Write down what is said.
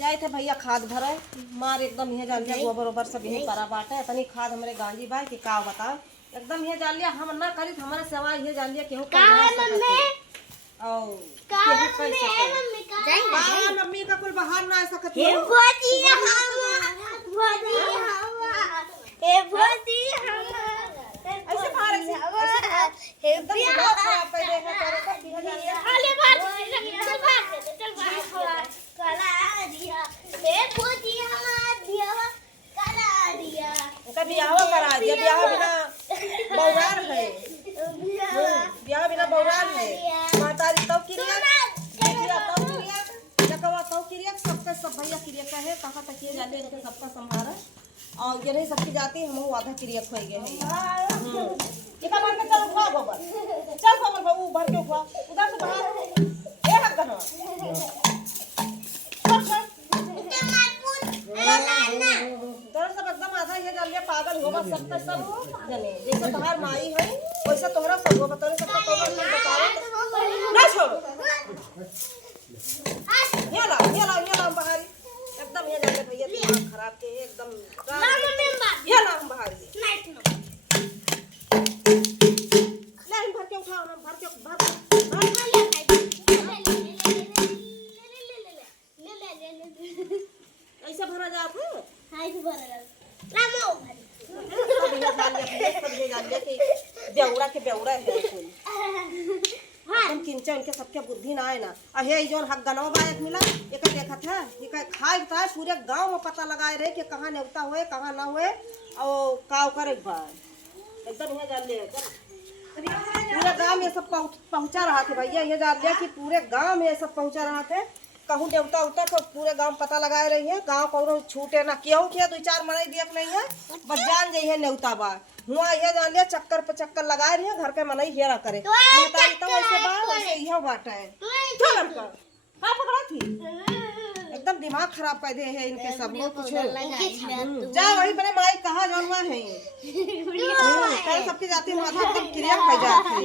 जाए थे भैया खाद भरे मार एकदम ये जान लिया गोबर ओबर सब यही परा बाटे तनी खाद हमारे गांजी भाई के का बताओ एकदम ये जान लिया हम ना करी हमारे सेवा ये जान लिया केहू का मम्मी का कुल बाहर ना आ सकत ऐसे बाहर बियाह करा दिया बियाह बिना बौरान है बियाह बिना बौरान है महतारी तब क्रिया तब क्रिया जकवा तब क्रिया सबके सब भैया क्रिया का है कहाँ तक ये जाने इनके सबका संभारा और ये नहीं सबकी जाती हम आधा क्रिया खोई गए हैं ये का बात चल उठा गोबर चल गोबर बाबू भर के उठा उधर से बाहर ए हक गना तोर सब एकदम आधा ये जान लिया पागल होगा सबका सब जने जैसे तुम्हार माई है वैसा तोहरा सब होगा तोरे सबका कोमल नहीं बताओ ना छोड़ ये ला बाहरी एकदम ये जाने भैया दिमाग खराब के एकदम ये ला हम बाहरी नहीं भर के उठाओ ना भर ऐसा भरा जात है हां ऐसे भरा जात रामो बेउड़ा के बेउड़ा है कोई हम किंचा उनके सबके बुद्धि ना आए ना अहे जोन हक गनवा बायक मिला एक देखत है ये का खाए ताए पूरे गांव में पता लगाए रहे कि कहां नेवता होए कहां ना होए और काव करे भाई एकदम ये जान ले पूरे गांव में सब पहुंचा रहा थे भैया ये जान लिया कि पूरे गांव में सब पहुंचा रहा थे कहूँ देवता उतर तो पूरे गांव पता लगाए रही है गांव को छूटे ना केहू किया दो चार मनाई देख नहीं है बस जान जाइए है नेवता बा हुआ ये जान लिया चक्कर पे चक्कर लगाए रही है घर के मनाई हेरा करे महतारी तो वैसे बात वैसे यह बात है का पकड़ा थी एकदम दिमाग खराब कर दे है इनके सब लोग कुछ जा वही बने माई कहाँ जानवा है सबकी जाती माथा एकदम क्रिया हो जाती है।